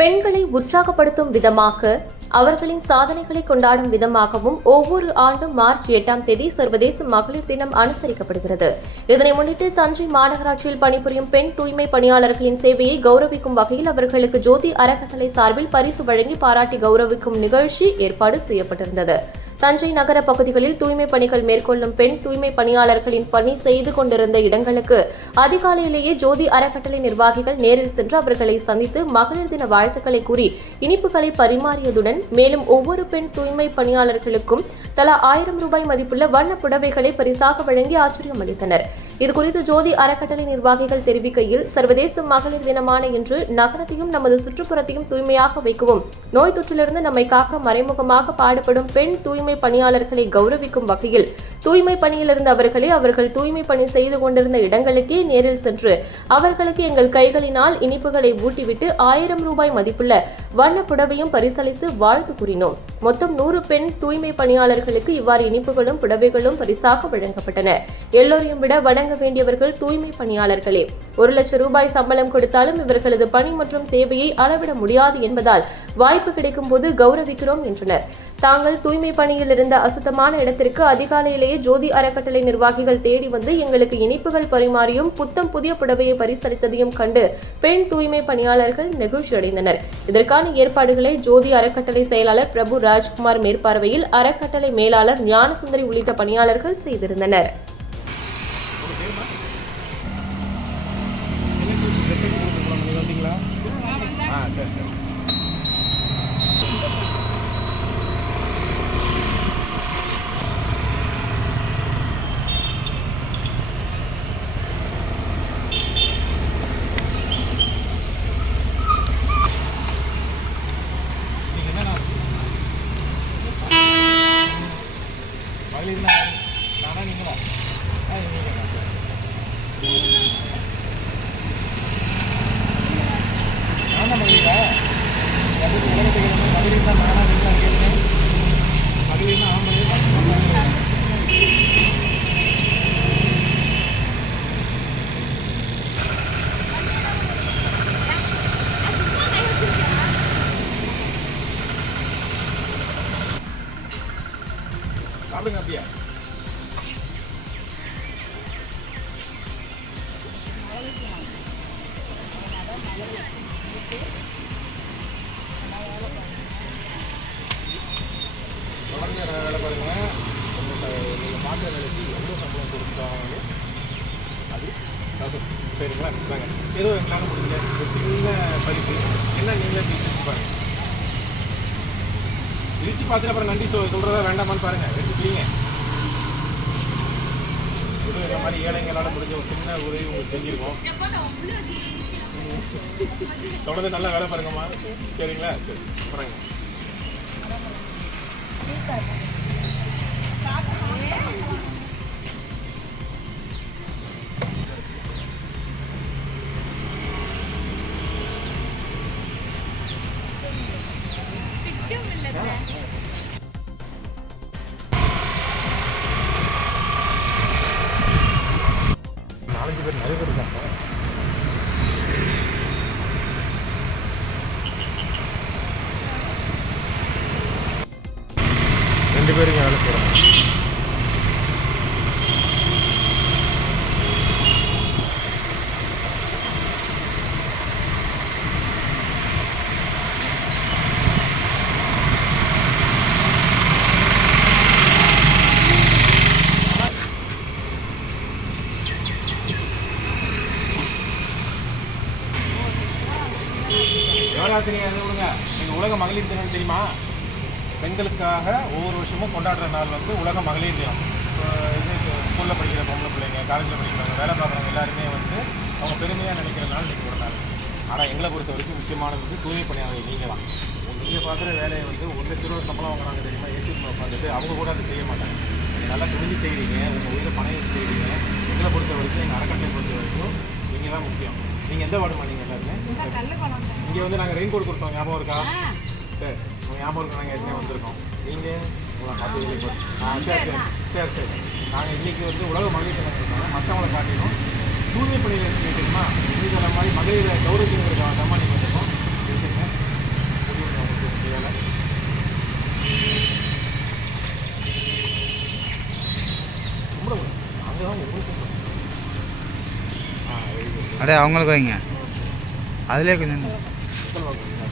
பெண்களை உற்சாகப்படுத்தும் விதமாக அவர்களின் சாதனைகளை கொண்டாடும் விதமாகவும் ஒவ்வொரு ஆண்டும் மார்ச் 8ஆம் தேதி சர்வதேச மகளிர் தினம் அனுசரிக்கப்படுகிறது. இதனை முன்னிட்டு தஞ்சை மாநகராட்சியில் பணிபுரியும் பெண் தூய்மை பணியாளர்களின் சேவையை கௌரவிக்கும் வகையில் அவர்களுக்கு ஜோதி அறக்கட்டளை சார்பில் பரிசு வழங்கி பாராட்டி கௌரவிக்கும் நிகழ்ச்சி ஏற்பாடு செய்யப்பட்டிருந்தது. தஞ்சை நகர பகுதிகளில் தூய்மை பணிகள் மேற்கொள்ளும் பெண் தூய்மை பணியாளர்களின் பணி செய்து கொண்டிருந்த இடங்களுக்கு அதிகாலையிலேயே ஜோதி அறக்கட்டளை நிர்வாகிகள் நேரில் சென்று அவர்களை சந்தித்து மகளிர் தின வாழ்த்துக்களை கூறி இனிப்புகளை பரிமாறியதுடன் மேலும் ஒவ்வொரு பெண் தூய்மை பணியாளர்களுக்கும் தலா 1000 ரூபாய் மதிப்புள்ள வண்ண புடவைகளை பரிசாக வழங்கி ஆச்சரியம் அளித்தனர். இதுகுறித்து ஜோதி அறக்கட்டளை நிர்வாகிகள் தெரிவிக்கையில், சர்வதேச மகளிர் தினமான இன்று நகரத்தையும் நமது சுற்றுப்புறத்தையும் தூய்மையாக வைக்கவும், நோய் தொற்றிலிருந்து நம்மை காக்க மறைமுகமாக பாடுபடும் பெண் தூய்மை பணியாளர்களை கௌரவிக்கும் வகையில் தூய்மை பணியிலிருந்து அவர்கள் தூய்மை பணி செய்து கொண்டிருந்த இடங்களுக்கே நேரில் சென்று அவர்களுக்கு எங்கள் கைகளினால் இனிப்புகளை ஊட்டிவிட்டு 1000 ரூபாய் மதிப்புள்ள வண்ண புடவையும் பரிசளித்து வாழ்த்து கூறினோம். மொத்தம் 100 பெண் தூய்மை பணியாளர்களுக்கு இவ்வாறு இனிப்புகளும் புடவைகளும் பரிசாக வழங்கப்பட்டன. எல்லோரையும் விட வழங்க வேண்டியவர்கள் தூய்மை பணியாளர்களே. 1 லட்சம் ரூபாய் சம்பளம் கொடுத்தாலும் இவர்களது பணி மற்றும் சேவையை அளவிட முடியாது என்பதால் வாய்ப்பு கிடைக்கும் போது கௌரவிக்கிறோம் என்றனர். தாங்கள் தூய்மை பணியில் இருந்த அசுத்தமான இடத்திற்கு அதிகாலையிலேயே ஜோதி அறக்கட்டளை நிர்வாகிகள் தேடி வந்து எங்களுக்கு இனிப்புகள் பரிமாறியும் புத்தம் புதிய புடவையை பரிசளித்ததையும் கண்டு பெண் தூய்மை பணியாளர்கள் நெகிழ்ச்சியடைந்தனர். இதற்கான ஏற்பாடுகளை ஜோதி அறக்கட்டளை செயலாளர் பிரபு ராஜ்குமார் மேற்பார்வையில் அறக்கட்டளை மேலாளர் ஞானசுந்தரி உள்ளிட்ட பணியாளர்கள் செய்திருந்தனர். சாப்பிடுங்க அப்படியே. தொடர்ந்து வேலை பாருங்க. நீங்கள் பார்க்குற வேலைக்கு எவ்வளோ சம்பளம் கொடுத்தாலும் அது சரிங்களா? நாங்கள் ஏதோ எங்களால் முடியல ஒரு சின்ன பரிசு என்ன நீங்களே பிரிச்சு பாருங்கள். பிரித்து பார்த்துட்டு அப்புறம் நன்றி சொல்கிறதா வேண்டாமான்னு பாருங்கள். எடுத்துக்கிட்டீங்க இந்த மாதிரி ஏழைங்களால் முடிஞ்ச ஒரு சின்ன உதவி உங்களுக்கு செஞ்சுருக்கோம். தொடர்ந்து நல்லா வேலை பாருங்கம்மா. சரிங்களா? சரி பாருங்க. நாலஞ்சு பேர் நிறைய பேர் இருக்காங்க. ரெண்டு பேரும் இங்கே வேலை செய்கிறாங்க. எவ்வளோ தெரியும் அது விடுங்க. நீங்கள் உலக மகளிர் தினம் தெரியுமா? பெண்களுக்காக ஒவ்வொரு வருஷமும் கொண்டாடுற நாள் வந்து உலக மகளிர் தினம். இது ஸ்கூலில் படிக்கிற பொம்பளை பிள்ளைங்க, காலேஜில் படிக்கிறவங்க, வேலை பார்க்குறவங்க எல்லாருமே வந்து அவங்க பெருமையாக நினைக்கிற நாள் இன்றைக்கி ஒரு நாள். ஆனால் எங்களை பொறுத்த வரைக்கும் முக்கியமானது வந்து தூய்மை பணியாளர்கள் நீங்கள் தான். நீங்கள் பார்க்குற வேலையை வந்து 1 லட்ச ரூபா சம்பளம் வாங்குறாங்க தெரியுமா? ஏசி உட்காந்துட்டு அவங்க கூட அதை செய்ய மாட்டாங்க. நீங்கள் நல்லா துணிஞ்சு செய்கிறீங்க, உங்கள் உயிரை பணையை செய்கிறீங்க. எங்களை பொறுத்த வரைக்கும் எங்கள் அறக்கட்டளை பொறுத்த வரைக்கும் நீங்கள் தான் முக்கியம். நீங்கள் எந்த வார்டுமா? நீங்கள் எல்லாருமே இங்கே வந்து நாங்கள் ரெயின் கோட் கொடுத்தோம், ஞாபகம் இருக்கா? சரி, உங்கள் ஞாபகம் இருக்கா? நாங்கள் ஏற்கனவே வந்திருக்கோம். நீங்கள் உங்களை பார்த்து வெளியே சரி சரி. நாங்கள் இன்றைக்கி வந்து உலக மகளிர் தினம் சொல்கிறாங்க. மற்றவங்களை காட்டிலும் தூய்மை பணியில் தெரியுமா? இந்த மாதிரி மகளிரை கௌரவிக்கிறதுக்காக தான் நீங்கள் வந்திருக்கோம். அப்படியே அவங்களுக்கு வைங்க. அதிலே கொஞ்சம்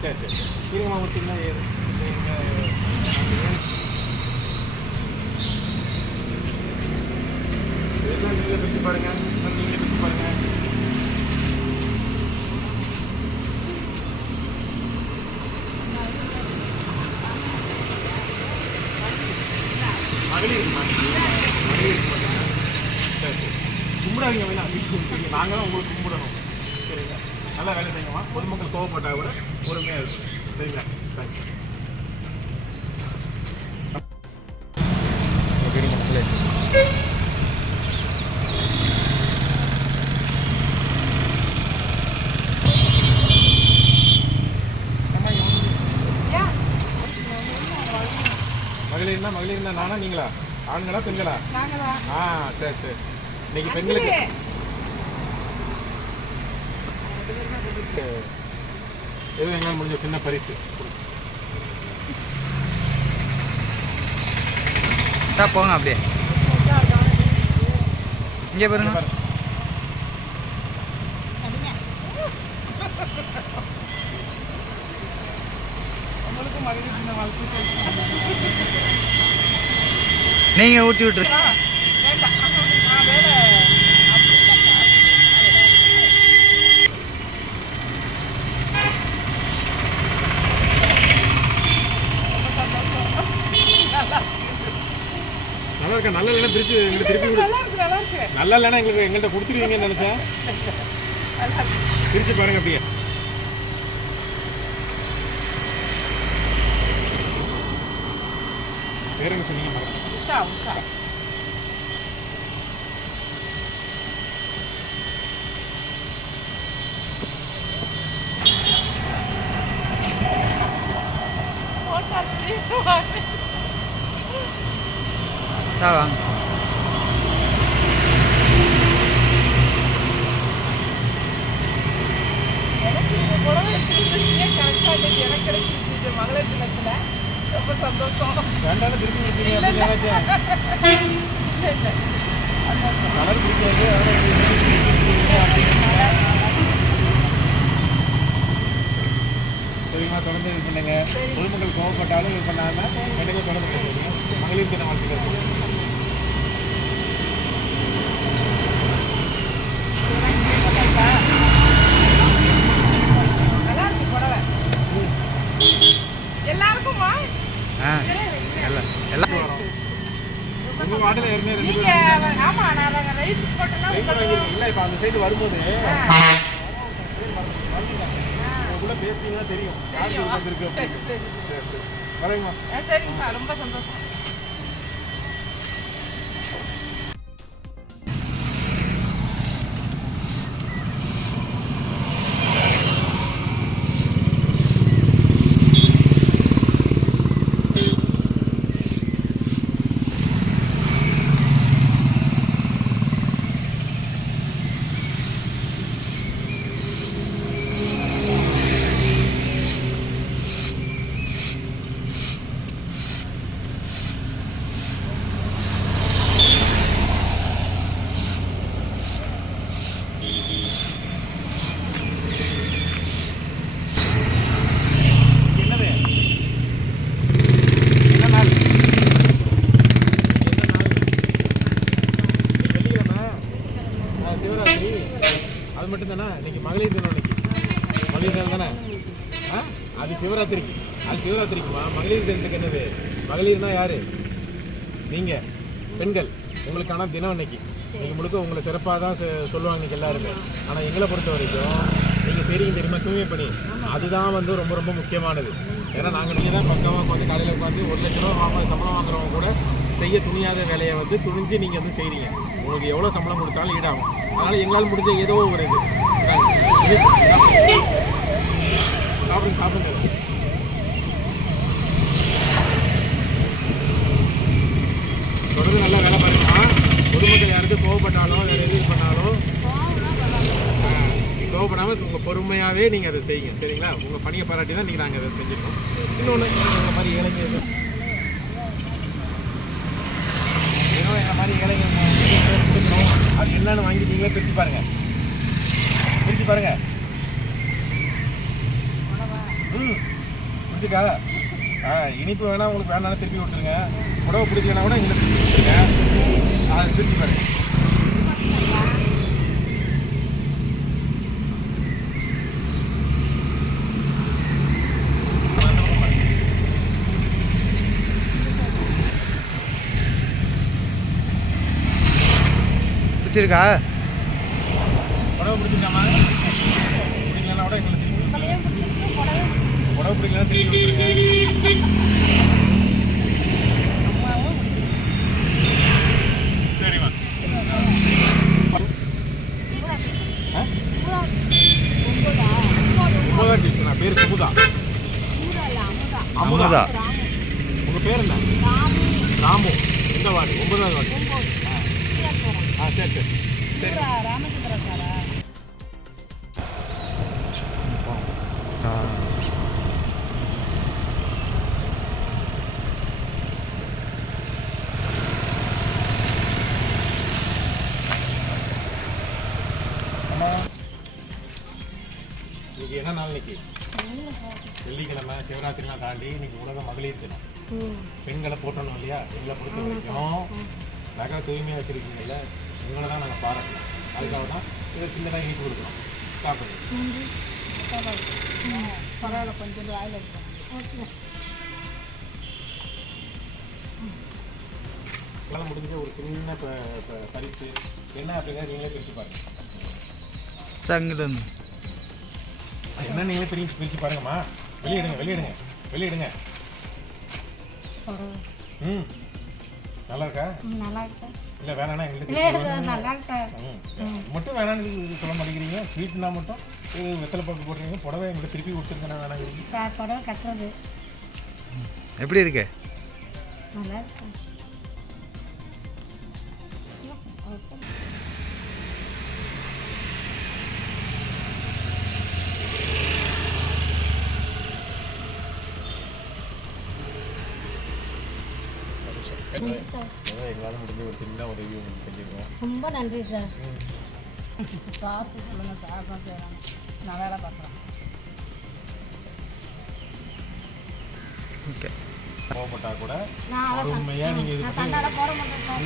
சரி சரி இருங்கம்மா ஒரு சின்ன இதெல்லாம் நீங்களே பிரித்து பாருங்க. நீங்களே பிரித்து பாருங்க. மகளிர் சரி சரி கும்பிடாதீங்க வேணா. நாங்கள் தான் உங்களுக்கு கும்பிடணும். சரிங்களா? நல்லா வேலை செய்யுங்கம்மா. பொதுமக்கள் கோவப்பட்டால் கூட பொறுமையாக இருக்கும். சரிங்களா? தேங்க்ஸ். ஓகே மக்களே. மகளிர்னா நானா நீங்களா? ஆண்களா பெண்களா? ஆ சரி சரி. இன்னைக்கு பெண்களுக்கு எது எங்களால் முடிஞ்ச சின்ன பரிசு சார் போங்க. அப்படியே இங்கே பாருங்க. நீங்கள் ஊட்டி விட்டுரு. நல்லா இருக்கா? நல்ல இல்லைன்னா பிரிச்சு எங்களுக்கு திருப்பி நல்லா இல்லைன்னா எங்கள்கிட்ட கொடுத்துருவீங்கன்னு நினைச்சேன். பிரிச்சு பாருங்க அப்படியே. பேர் என்ன சொன்னீங்க? வாங்க. எனக்கு இந்த புடவை எடுத்துக்கிட்டீங்க கரெக்டாக எனக்கு கிடைச்சிருச்சு மகளிர் தினத்தில். ரொம்ப சந்தோஷம். வேண்டாம் திருப்பி கொடுத்தீங்க. இல்லை இல்லை கலர் பிடிக்காது. சரிங்களா? தொடர்ந்து இது பண்ணுங்க. பொதுமக்கள் கோவப்பட்டாலும் இது பண்ணாமல் எனக்கு தொடர்ந்து பேசுவீங்க. மகளிர் தின வாழ்த்துக்கள். நல்லா இருக்கு புடவை. எல்லாருக்குமா? எல்லாம் எல்லாம் உங்கள் வார்டில் ஏற்கனவே நீங்கள் ஆமாம் நான் ரைஸ் போட்டேன்னா இல்லை. இப்போ அந்த சைடு வரும்போது உங்களுக்குள்ள பேசுனீங்கன்னா தெரியும் யாருக்கு வந்திருக்கு அப்படின்னு. சரி சரி வரேங்கம்மா. சரிங்கப்பா. ரொம்ப சந்தோஷம். அது மட்டும் தானே இன்னைக்கு மகளிர் தினம். இன்னைக்கு மகளிர் தினம் தானே? அது சிவராத்திரிக்கு. அது சிவராத்திரிக்குமா? மகளிர் தினத்துக்கு என்னது? மகளிர்னா யாரு? நீங்கள் பெண்கள். உங்களுக்கான தினம் இன்னைக்கு. இன்னைக்கு முழுக்க உங்களை சிறப்பாக தான் சொல்லுவாங்க இன்னைக்கு எல்லாருமே. ஆனால் எங்களை பொறுத்த வரைக்கும் நீங்கள் செய்கிறீங்க தெரியுமா தூய்மை பணி, அதுதான் வந்து ரொம்ப ரொம்ப முக்கியமானது. ஏன்னா நாங்கள் நீங்கள் தான் பக்கமாக உட்காந்து காலையில் உட்காந்து 1 லட்ச ரூபா சம்பளம் வாங்குறவங்க கூட செய்ய துணியாத வேலையை வந்து துணிஞ்சு நீங்கள் வந்து செய்கிறீங்க. உங்களுக்கு எவ்வளோ சம்பளம் கொடுத்தாலும் ஈடாகும். அதனால் எங்களால் முடிஞ்ச ஏதோ ஒரு இது சாப்பிடுங்க சாப்பிடுங்க. தொடர்ந்து நல்லா வேலை பாருங்கம்மா. பொதுமக்கள் யாருக்கும் கோவப்பட்டாலும் வேறு எது பண்ணாலும் கோவப்படாமல் உங்கள் பொறுமையாகவே நீங்கள் அதை செய்யுங்க. சரிங்களா? உங்கள் பணியை பாராட்டி தான் நீங்கள் நாங்கள் அதை செஞ்சுருக்கோம். இன்னொன்று இந்த மாதிரி ஏழைங்க ஏதோ இந்த மாதிரி ஏழைங்க கொடுக்கணும். அது என்னன்னு வாங்கி நீங்களே பிரித்து பாருங்கள். பிரிச்சு பாருங்க. பிடிச்சிக்கா? இனிப்பு வேணா உங்களுக்கு வேணாலும் திருப்பி விட்டுருங்க. புடவை பிடிக்கலனா கூட எங்களுக்கு திருப்பி விட்டுருங்க. அதை பிரிச்சு பாருங்க. பிடிச்சிருக்கா? புடவை பிடிச்சிருக்காமா? பிடிக்கலனா கூட எங்களுக்கு திருப்பி புடவை பிடிக்கலாம் திருப்பி விட்டுருங்க. சரிம்மா. குமுதா கிருஷ்ணா, பேர் குமுதா. அமுதா. உங்க பேர் என்ன? ராமு. எந்த வார்டு? 9வது வார்டு. சரி சரி சரி. ராமச்சந்திரா சாரா? இன்னைக்கு என்ன நாள்? இன்னைக்கு வெள்ளிக்கிழமை, சிவராத்திரிலாம் தாண்டி இன்னைக்கு உலக மகளிர் தினம். பெண்களை போட்டணும் இல்லையா? எங்களை பொறுத்த வரைக்கும் நகை தூய்மையாக வச்சுருக்கீங்கல்ல, உங்களை தான் நாங்கள் பாராட்டலாம். அதுக்காக தான் இதை சின்னதாக இனிப்பு கொடுக்குறோம். சாப்பிடுங்க. பரவாயில்ல, கொஞ்சம் வாயில் இருக்கும். உங்களால் முடிஞ்ச ஒரு சின்ன பரிசு என்ன அப்படிங்கிறத நீங்களே பிரித்து பாருங்க. சங்கிட்டு வந்து என்ன நீங்களே பிரித்து பாருங்கம்மா. வெளியிடுங்க வெளியிடுங்க வெளியிடுங்க. ம், நல்லா இருக்கா? நல்லா இருக்கு. இல்லை வேணாண்ணா எங்களுக்கு நல்லா இருக்கு. மட்டும் வேணான்னு சொல்ல மாட்டேங்கிறீங்க. ஸ்வீட்னா மட்டும் வெத்தலை பாக்கு போடுறீங்க. புடவை எங்களுக்கு திருப்பி கொடுத்துருக்கேன். வேணாங்கிறீங்க. புடவை கட்டுறது எப்படி இருக்கு? நல்லா இருக்கு. எங்களால் முடிஞ்ச ஒரு சின்ன உதவி உங்களுக்கு செஞ்சுருக்கோம். ரொம்ப நன்றி சார். சாப்பிட்டு சொல்லுங்கள் சார். தான் செய்கிறாங்க. நான் வேலை பார்க்குறேன். ஓகே. கோவப்பட்டா கூட நான் பொறுமையாக நீங்கள் இது கண்ணால போட மாட்டேன் சார்.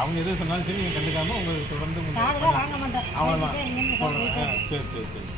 அவங்க எது சொன்னாலும் சரி நீங்கள் கண்டுக்காமல் உங்களுக்கு தொடர்ந்து காதெல்லாம் வாங்க மாட்டேன். அவ்வளோதான். சரி சரி சரி.